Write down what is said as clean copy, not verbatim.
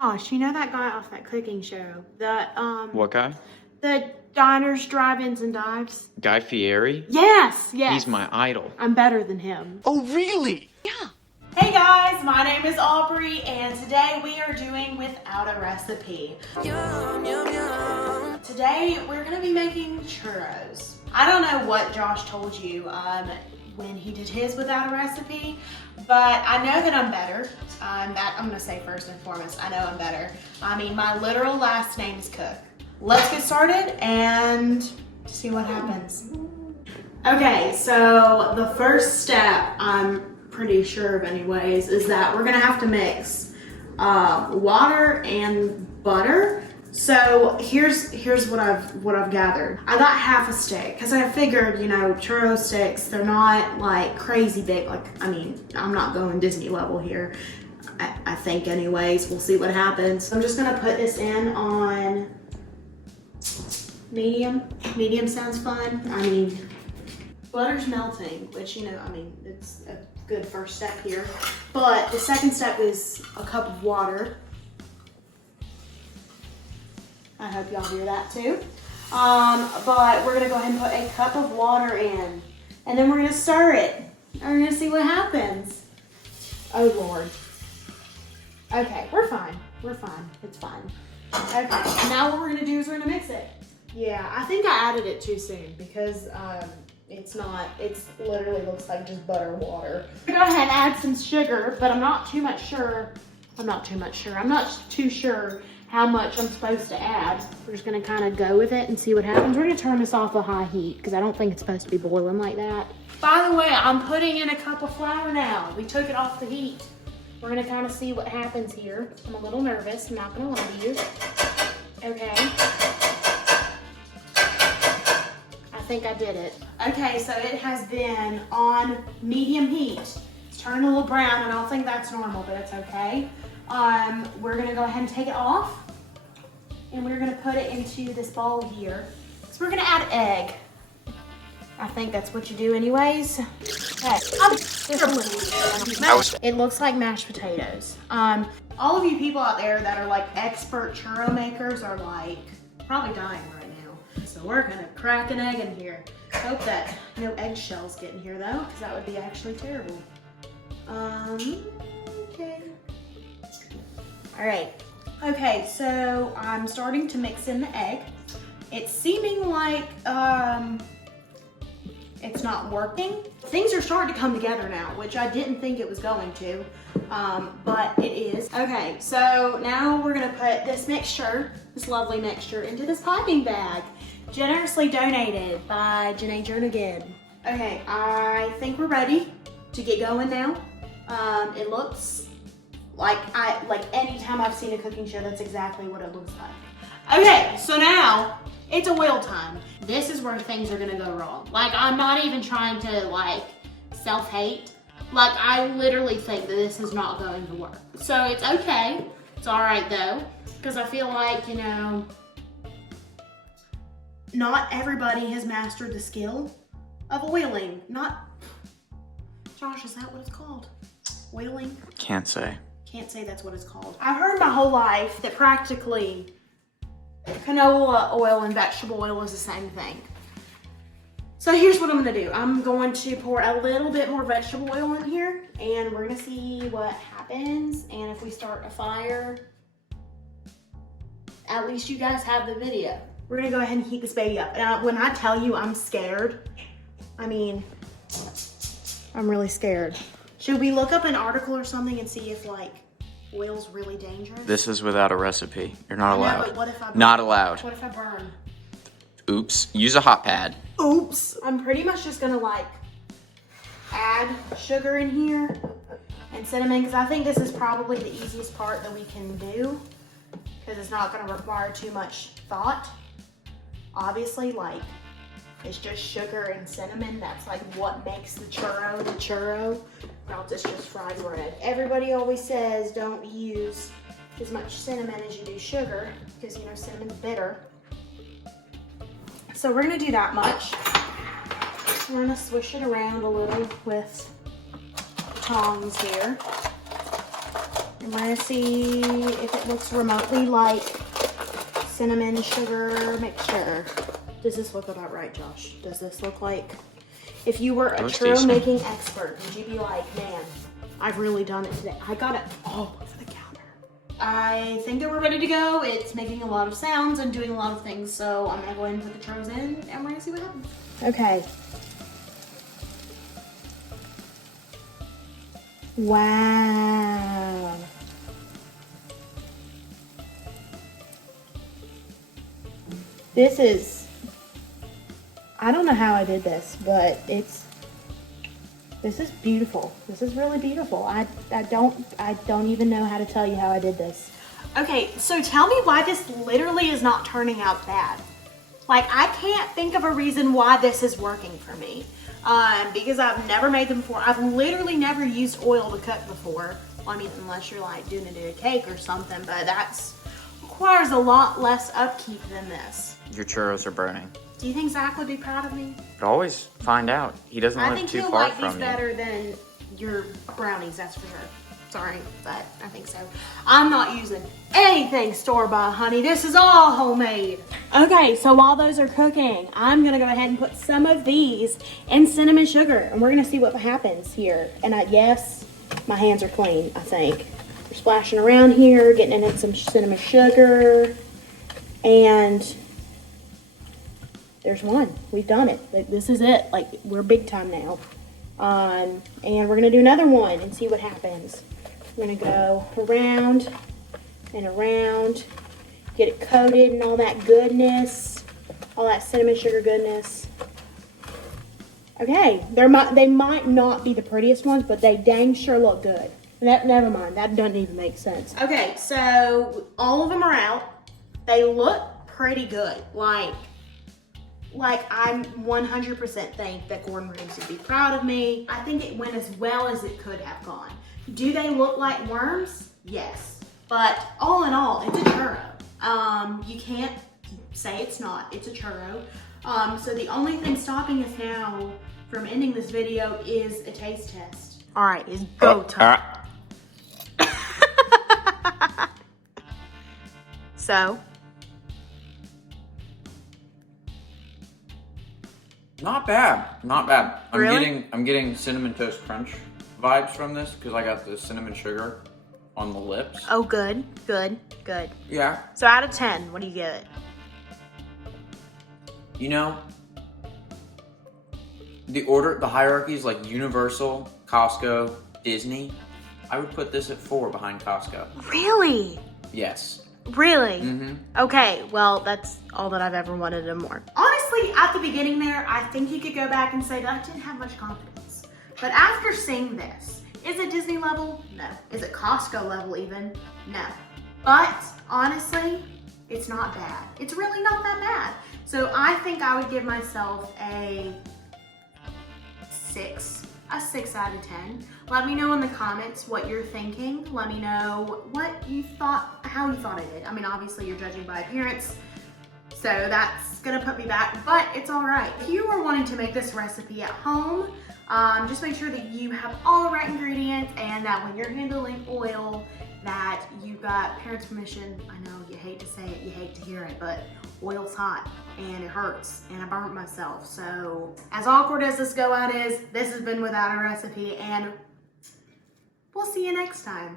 Gosh, you know that guy off that cooking show? What guy? The diners, drive-ins, and dives. Guy Fieri? Yes. He's my idol. I'm better than him. Oh, really? Yeah. Hey guys, my name is Aubrey, and today we are doing Without a Recipe. Yum, yum, yum. Today we're gonna be making churros. I don't know what Josh told you when he did his Without a Recipe, but I know that I'm better. I'm gonna say first and foremost, I know I'm better. I mean, my literal last name is Cook. Let's get started and see what happens. Okay, so the first step, I'm pretty sure of anyways, is that we're gonna have to mix water and butter. So here's what I've gathered. I got half a stick because I figured, you know, churro sticks, they're not like crazy big. Like, I mean, I'm not going Disney level here. I think anyways. We'll see what happens. I'm just gonna put this in on medium. Medium sounds fun. I mean, butter's melting, which, you know, I mean, it's a good first step here. But the second step is a cup of water. I hope y'all hear that too. But we're gonna go ahead and put a cup of water in, and then we're gonna stir it. And we're gonna see what happens. Oh Lord. Okay, we're fine. We're fine. It's fine. Okay, now what we're gonna do is we're gonna mix it. Yeah, I think I added it too soon because it's literally looks like just butter water. Go ahead and add some sugar, but I'm not too sure how much I'm supposed to add. We're just gonna kind of go with it and see what happens. We're gonna turn this off a high heat because I don't think it's supposed to be boiling like that. By the way, I'm putting in a cup of flour now. We took it off the heat. We're gonna kind of see what happens here. I'm a little nervous, I'm not gonna lie to you. Okay. I think I did it. Okay, so it has been on medium heat. It's turning a little brown, and I don't think that's normal, but it's okay. We're gonna go ahead and take it off, and we're gonna put it into this bowl here. So we're gonna add egg. I think that's what you do anyways. Okay. It looks like mashed potatoes. All of you people out there that are like expert churro makers are like probably dying right now. So we're gonna crack an egg in here. Hope that no eggshells get in here though, because that would be actually terrible. Okay. All right. Okay, so I'm starting to mix in the egg. It's seeming like it's not working. Things are starting to come together now, which I didn't think it was going to, but it is. Okay, so now we're gonna put this mixture, this lovely mixture, into this piping bag, generously donated by Janae Jernigan. Okay, I think we're ready to get going now. It looks like anytime I've seen a cooking show, that's exactly what it looks like. Okay, so now it's oil time. This is where things are gonna go wrong. Like, I'm not even trying to like self-hate. Like, I literally think that this is not going to work. So it's okay, it's all right though, because I feel like, you know, not everybody has mastered the skill of oiling. Josh, is that what it's called? Oiling? Can't say. Can't say that's what it's called. I've heard my whole life that practically canola oil and vegetable oil is the same thing. So here's what I'm gonna do. I'm going to pour a little bit more vegetable oil in here, and we're gonna see what happens. And if we start a fire, at least you guys have the video. We're gonna go ahead and heat this baby up. Now, when I tell you I'm scared, I mean, I'm really scared. Should we look up an article or something and see if like oil's really dangerous? This is without a recipe. You're not allowed. But what if I burn? Not allowed. What if I burn? Oops. Use a hot pad. Oops. I'm pretty much just gonna like add sugar in here and cinnamon, because I think this is probably the easiest part that we can do, because it's not gonna require too much thought. Obviously, like, it's just sugar and cinnamon. That's like what makes the churro. Else it's just fried bread. Everybody always says don't use as much cinnamon as you do sugar, because, you know, cinnamon's bitter. So we're gonna do that much. We're gonna swish it around a little with tongs here. And we're gonna see if it looks remotely like cinnamon sugar mixture. Does this look about right, Josh? Does this look like, if you were a churro making expert, would you be like, man, I've really done it today. I got it all over the counter. I think that we're ready to go. It's making a lot of sounds and doing a lot of things, so I'm gonna go ahead and put the churros in and we're gonna see what happens. Okay. Wow. This is, I don't know how I did this, but this is beautiful. This is really beautiful. I don't even know how to tell you how I did this. Okay, so tell me why this literally is not turning out bad. Like, I can't think of a reason why this is working for me. Because I've never made them before. I've literally never used oil to cook before. Well, I mean, unless you're like doing it in a cake or something, but that's requires a lot less upkeep than this. Your churros are burning. Do you think Zach would be proud of me? But always find out. He doesn't live too far from you. I think he'll like these better than your brownies, that's for sure. Sorry, but I think so. I'm not using anything store-bought, honey. This is all homemade. Okay, so while those are cooking, I'm gonna go ahead and put some of these in cinnamon sugar, and we're gonna see what happens here. And yes, my hands are clean, I think. We're splashing around here, getting in some cinnamon sugar, and there's one. We've done it. Like, this is it. Like, we're big time now. And we're gonna do another one and see what happens. We're gonna go around and around, get it coated and all that goodness, all that cinnamon sugar goodness. Okay, they might not be the prettiest ones, but they dang sure look good. Never mind, that doesn't even make sense. Okay, so all of them are out. They look pretty good. Like I'm 100% think that Gordon Ramsay would be proud of me. I think it went as well as it could have gone. Do they look like worms? Yes. But all in all, it's a churro. You can't say it's not. It's a churro. So the only thing stopping us now from ending this video is a taste test. All right, it's go time. So. Not bad. Not bad. Really? I'm getting cinnamon toast crunch vibes from this because I got the cinnamon sugar on the lips. Oh, good, good, good. Yeah. So out of 10, what do you give it? You know, the hierarchy is like Universal, Costco, Disney. I would put this at 4 behind Costco. Really? Yes. Really? Mm-hmm. Okay, well, that's all that I've ever wanted and more. Honestly, at the beginning there, I think you could go back and say that I didn't have much confidence. But after seeing this, is it Disney level? No. Is it Costco level even? No. But honestly, it's not bad. It's really not that bad. So I think I would give myself a 6. A 6 out of 10. Let me know in the comments what you're thinking. Let me know what you thought, how you thought I did. I mean, obviously you're judging by appearance, so that's gonna put me back, but it's all right. If you are wanting to make this recipe at home, just make sure that you have all the right ingredients and that when you're handling oil, that you got parents' permission. I know you hate to say it, you hate to hear it, but oil's hot and it hurts and I burnt myself. So as awkward as this go out is, this has been Without a Recipe and we'll see you next time.